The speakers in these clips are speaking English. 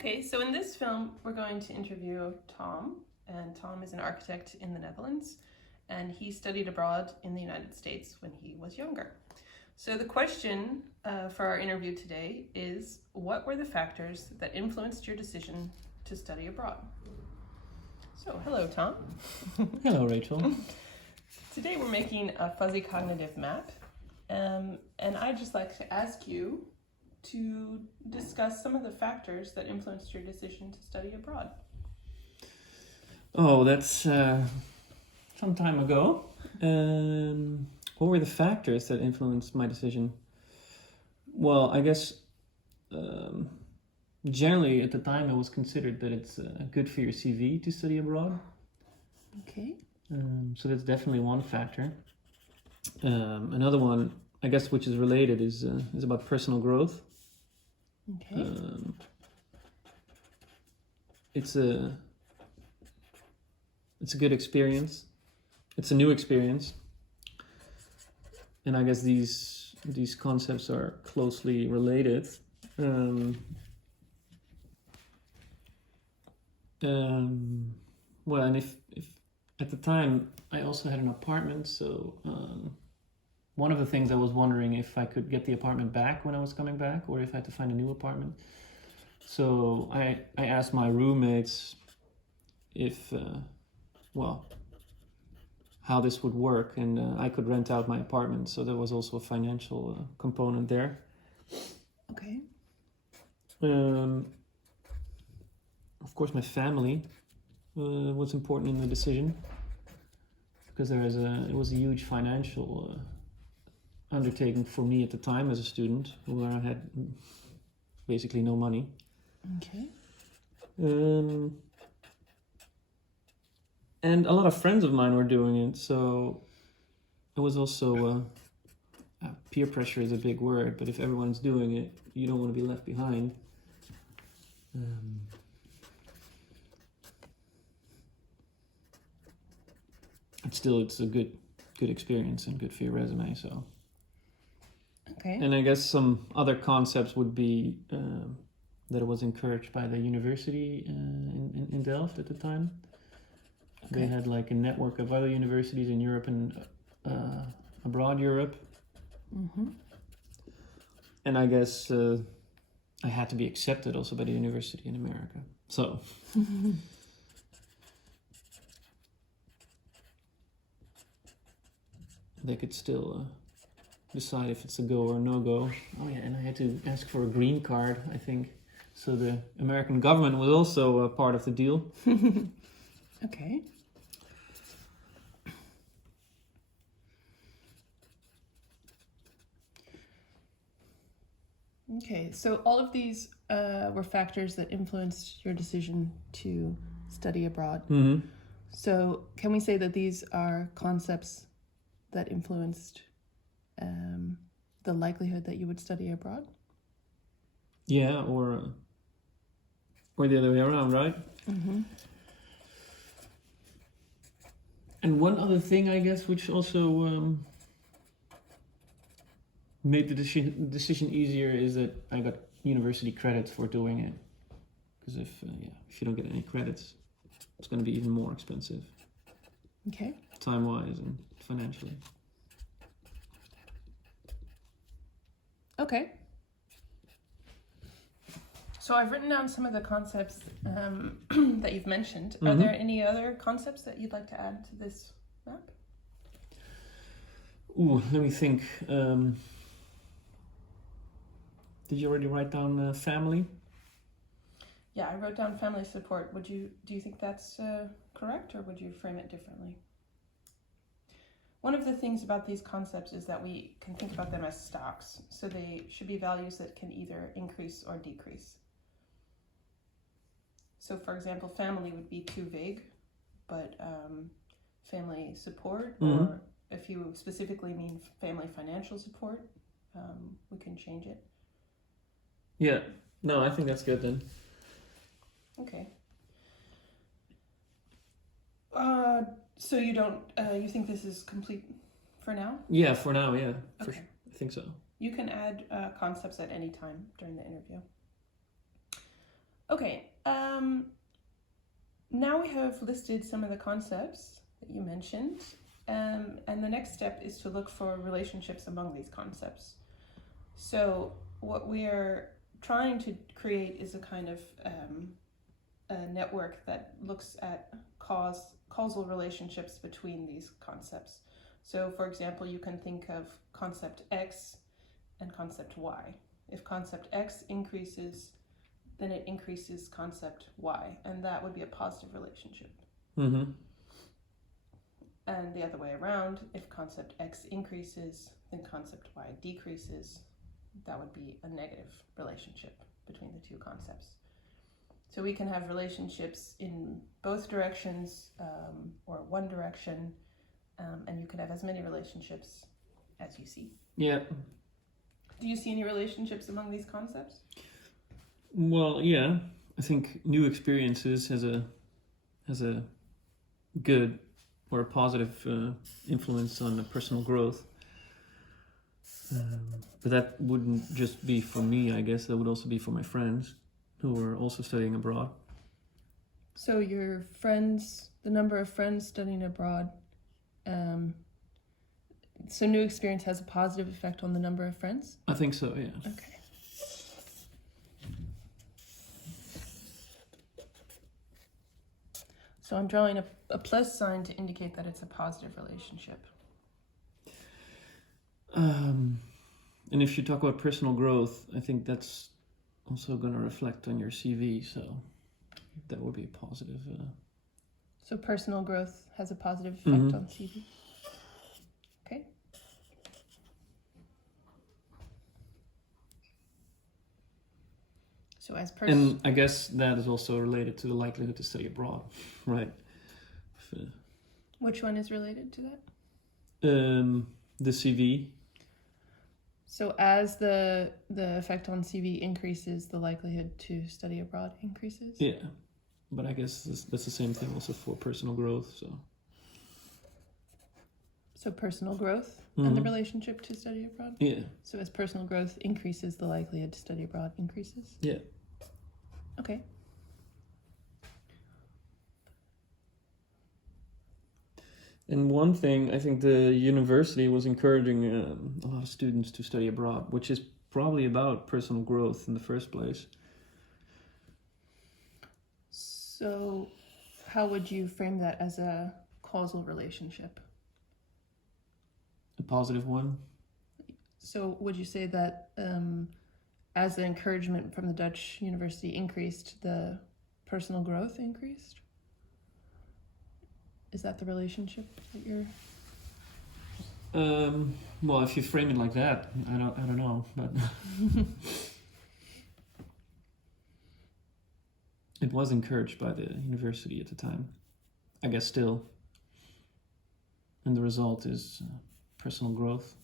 Okay, so in this film, we're going to interview Tom, and Tom is an architect in the Netherlands, and he studied abroad in the United States when he was younger. So the question for our interview today is, what were the factors that influenced your decision to study abroad? So, hello, Tom. Hello, Rachel. Today we're making a fuzzy cognitive map, and I'd just like to ask you to discuss some of the factors that influenced your decision to study abroad. Oh, that's some time ago. What were the factors that influenced my decision? Well, I guess generally at the time it was considered that it's good for your CV to study abroad. Okay. So that's definitely one factor. Another one, I guess, which is related, is about personal growth. Okay. It's a good experience. It's a new experience, and I guess these concepts are closely related. Well, and if at the time I also had an apartment, so one of the things I was wondering if I could get the apartment back when I was coming back, or if I had to find a new apartment. So I asked my roommates if, how this would work, and I could rent out my apartment. So there was also a financial component there. Okay. Of course, my family was important in the decision, because it was a huge financial undertaking for me at the time as a student, where I had basically no money. Okay. And a lot of friends of mine were doing it, so it was also peer pressure is a big word, but if everyone's doing it, you don't want to be left behind. It's a good experience and good for your resume. So. Okay. And I guess some other concepts would be that it was encouraged by the university in Delft at the time. Okay. They had like a network of other universities in Europe and abroad Europe. Mm-hmm. And I guess I had to be accepted also by the university in America. So. They could still decide if it's a go or no go. Oh yeah, and I had to ask for a green card, I think. So the American government was also a part of the deal. Okay. Okay, so all of these were factors that influenced your decision to study abroad. Mm-hmm. So can we say that these are concepts that influenced the likelihood that you would study abroad? Yeah, or the other way around, right? Mm-hmm. And one other thing, I guess, which also made the decision easier is that I got university credits for doing it. Because if you don't get any credits, it's going to be even more expensive. Okay. Time-wise and financially. Okay. So I've written down some of the concepts that you've mentioned. Mm-hmm. Are there any other concepts that you'd like to add to this map? Ooh, let me think. Did you already write down family? Yeah, I wrote down family support. Do you think that's correct, or would you frame it differently? One of the things about these concepts is that we can think about them as stocks. So they should be values that can either increase or decrease. So for example, family would be too vague, but family support, mm-hmm. or if you specifically mean family financial support, we can change it. Yeah, no, I think that's good then. Okay. So you don't, you think this is complete for now? Yeah, for now, yeah. Okay. I think so. You can add concepts at any time during the interview. Okay. Okay, now we have listed some of the concepts that you mentioned, and the next step is to look for relationships among these concepts. So what we are trying to create is a kind of a network that looks at causal relationships between these concepts. So for example, you can think of concept X and concept Y. If concept X increases, then it increases concept Y, and that would be a positive relationship. Mm-hmm. And the other way around, if concept X increases, then concept Y decreases. That would be a negative relationship between the two concepts. So we can have relationships in both directions, or one direction, and you can have as many relationships as you see. Yeah. Do you see any relationships among these concepts? Well, yeah. I think new experiences has a good or a positive influence on the personal growth. But that wouldn't just be for me, I guess. That would also be for my friends who are also studying abroad. So your friends, the number of friends studying abroad, so new experience has a positive effect on the number of friends? I think so, yeah. Okay. So I'm drawing a plus sign to indicate that it's a positive relationship. And if you talk about personal growth, I think that's also going to reflect on your CV, so that would be a positive. So personal growth has a positive effect on CV. Okay. So as and I guess that is also related to the likelihood to study abroad, right? Which one is related to that? The CV. So as the effect on CV increases, the likelihood to study abroad increases? Yeah, but I guess that's the same thing also for personal growth. So personal growth and the relationship to study abroad? Yeah. So as personal growth increases, the likelihood to study abroad increases? Yeah. Okay. And one thing, I think the university was encouraging a lot of students to study abroad, which is probably about personal growth in the first place. So how would you frame that as a causal relationship? A positive one? So would you say that as the encouragement from the Dutch university increased, the personal growth increased? Is that the relationship that you're... Well, if you frame it like that, I don't know, but it was encouraged by the university at the time. I guess still. And the result is personal growth,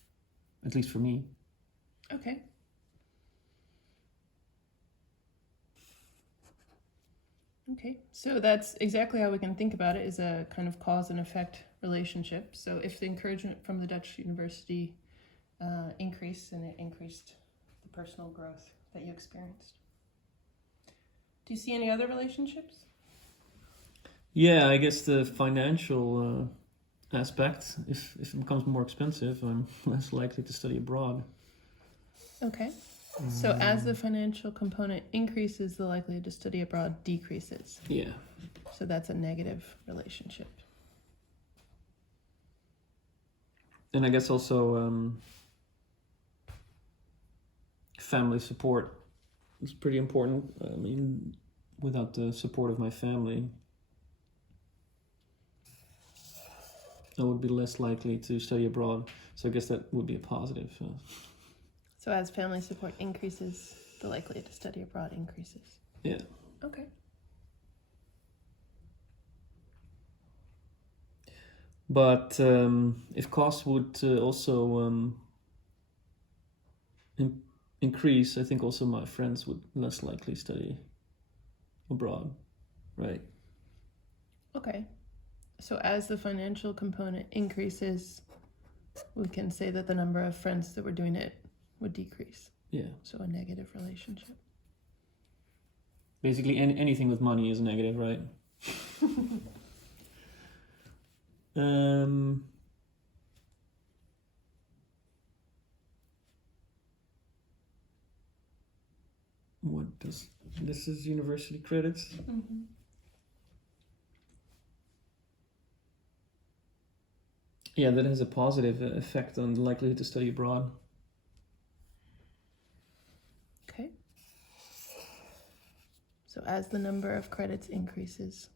at least for me. Okay. Okay, so that's exactly how we can think about it, is a kind of cause and effect relationship. So if the encouragement from the Dutch university increased, then it increased the personal growth that you experienced. Do you see any other relationships? Yeah, I guess the financial aspect, if it becomes more expensive, I'm less likely to study abroad. Okay. So as the financial component increases, the likelihood to study abroad decreases. Yeah. So that's a negative relationship. And I guess also family support is pretty important. I mean, without the support of my family, I would be less likely to study abroad. So I guess that would be a positive. So as family support increases, the likelihood to study abroad increases. Yeah. Okay. But if costs would also increase, I think also my friends would less likely study abroad, right? Okay. So as the financial component increases, we can say that the number of friends that were doing it would decrease. Yeah. So a negative relationship. basically anything with money is negative, right? What does this is university credits? Mm-hmm. Yeah, that has a positive effect on the likelihood to study abroad. Okay. So as the number of credits increases,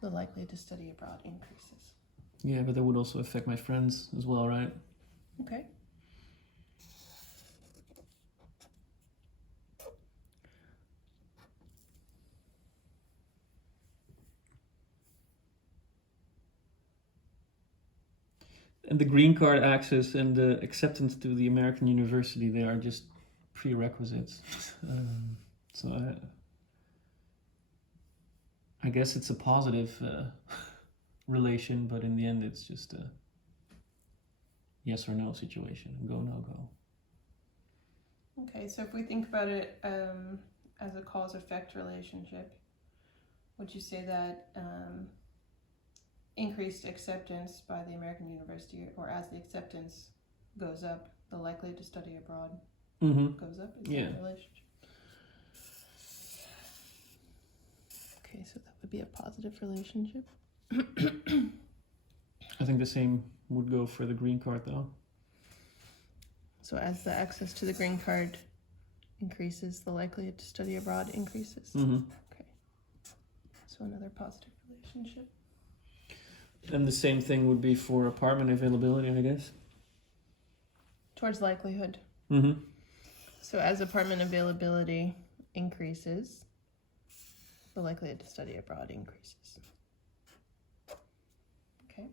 the likelihood to study abroad increases. Yeah, but that would also affect my friends as well, right? Okay. And the green card access and the acceptance to the American university, they are just prerequisites. So I guess it's a positive relation, but in the end it's just a yes or no situation, go, no go. Okay, so if we think about it as a cause-effect relationship, would you say that increased acceptance by the American university, or as the acceptance goes up, the likelihood to study abroad goes up? Is that a relationship? Okay, so that would be a positive relationship. I think the same would go for the green card though. So as the access to the green card increases, the likelihood to study abroad increases. Okay, so another positive relationship. And the same thing would be for apartment availability, I guess. Towards likelihood. Mm-hmm. So as apartment availability increases, the likelihood to study abroad increases. Okay.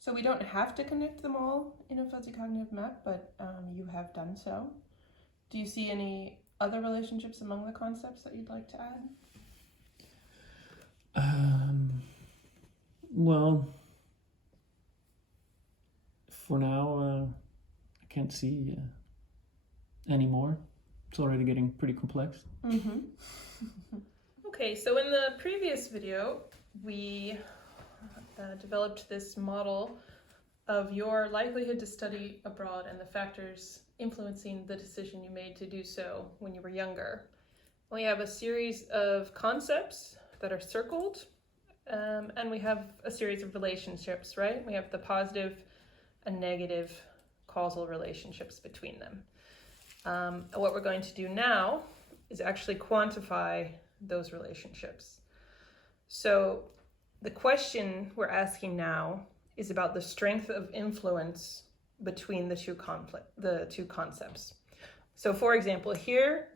So we don't have to connect them all in a fuzzy cognitive map, but you have done so. Do you see any other relationships among the concepts that you'd like to add? Well, for now, I can't see any more. It's already getting pretty complex. Mm-hmm. Okay, so in the previous video, we developed this model of your likelihood to study abroad and the factors influencing the decision you made to do so when you were younger. We have a series of concepts that are circled, and we have a series of relationships, right? We have the positive and negative causal relationships between them. What we're going to do now is actually quantify those relationships. So the question we're asking now is about the strength of influence between the two concepts. So for example, here,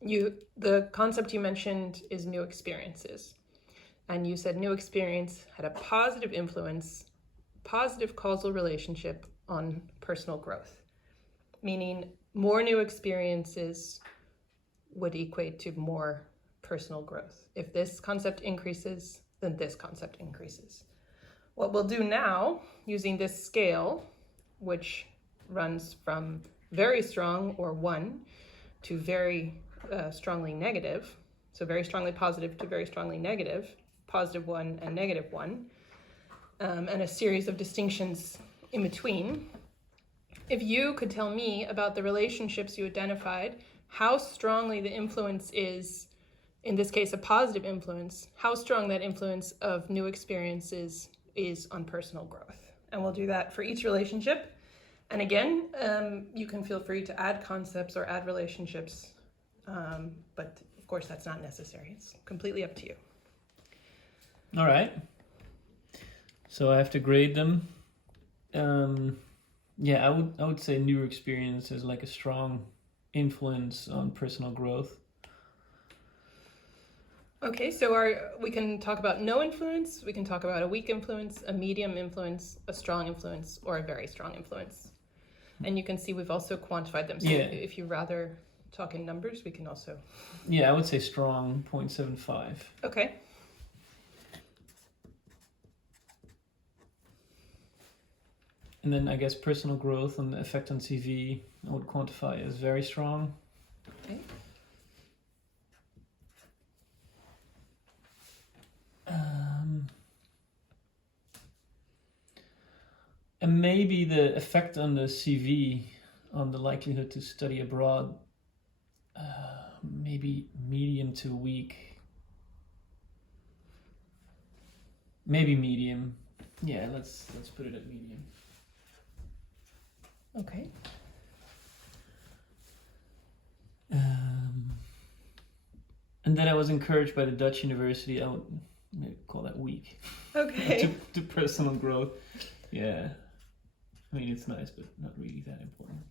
the concept you mentioned is new experiences. And you said new experience had a positive influence, positive causal relationship on personal growth, meaning more new experiences would equate to more personal growth. If this concept increases, then this concept increases. What we'll do now, using this scale, which runs from very strong, or 1, to very strongly negative, so very strongly positive to very strongly negative, positive 1 and negative 1, and a series of distinctions in between. If you could tell me about the relationships you identified, how strongly the influence is, in this case a positive influence, how strong that influence of new experiences is on personal growth. And we'll do that for each relationship. And again, you can feel free to add concepts or add relationships, but of course that's not necessary. It's completely up to you. All right. So I have to grade them. Yeah, I would say new experience is like a strong influence on personal growth. Okay, so we can talk about no influence, we can talk about a weak influence, a medium influence, a strong influence, or a very strong influence. And you can see we've also quantified them. So if you rather talk in numbers, we can also... Yeah, I would say strong, 0.75. Okay. And then I guess personal growth and the effect on CV, I would quantify as very strong. Okay. And maybe the effect on the CV on the likelihood to study abroad, maybe medium to weak. Maybe medium. Yeah, let's put it at medium. Okay. And then I was encouraged by the Dutch university. I would maybe call that weak. Okay. to personal growth. Yeah. I mean, it's nice, but not really that important.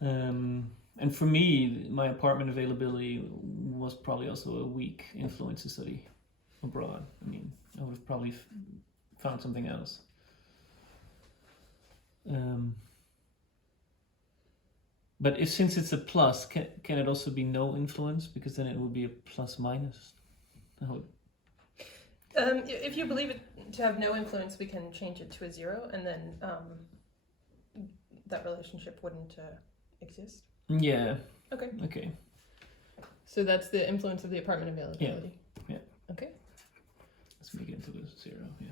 And for me, my apartment availability was probably also a weak influence to study abroad. I mean, I would have probably found something else. But since it's a plus, can it also be no influence? Because then it would be a plus minus. If you believe it to have no influence, we can change it to a 0, and then that relationship wouldn't exist. Yeah. Okay. Okay. So that's the influence of the apartment availability. Yeah. Okay. Let's make it into a 0. Yeah.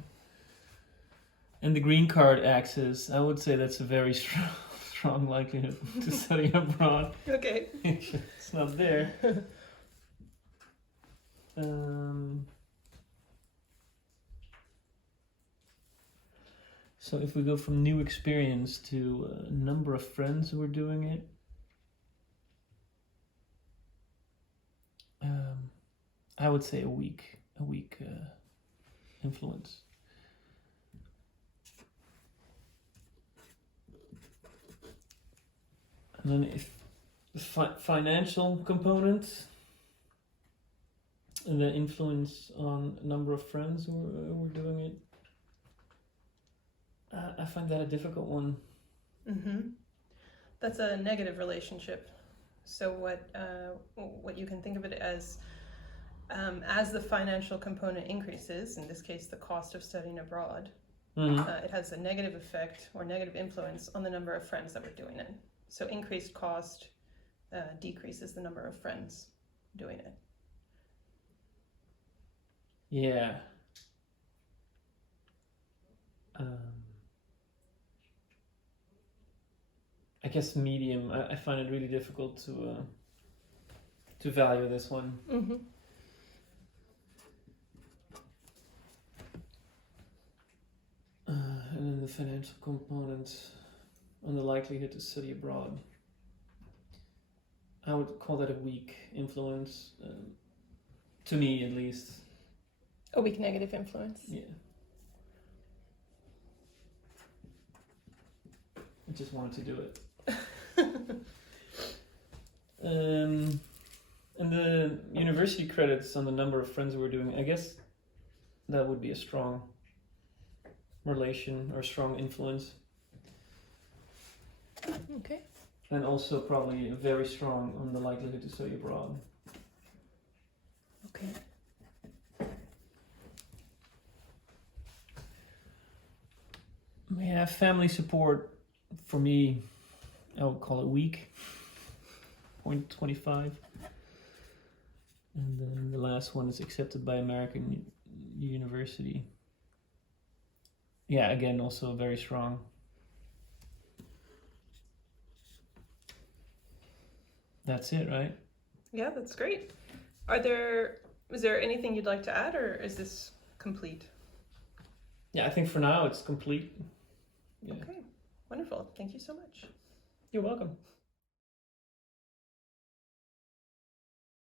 And the green card access, I would say that's a very strong likelihood to study abroad. Okay. It's not there. So if we go from new experience to number of friends who are doing it, I would say a weak influence. And then if the financial component and the influence on number of friends who are doing it, I find that a difficult one. That's a negative relationship. So what you can think of it as the financial component increases, in this case the cost of studying abroad, it has a negative effect or negative influence on the number of friends that we're doing it. So increased cost decreases the number of friends doing it. Yeah. I guess medium. I find it really difficult to value this one. And then the financial component on the likelihood to study abroad, I would call that a weak influence, to me at least. A weak negative influence. Yeah. I just wanted to do it. And the university credits on the number of friends we're doing, I guess that would be a strong relation or strong influence. Okay. And also probably very strong on the likelihood to study abroad. Okay. Yeah, family support, for me, I would call it weak. 0.25. And then the last one is accepted by American University. Yeah, again, also very strong. That's it, right? Yeah, that's great. Is there anything you'd like to add, or is this complete? Yeah, I think for now it's complete. Yeah. Okay, wonderful. Thank you so much. You're welcome.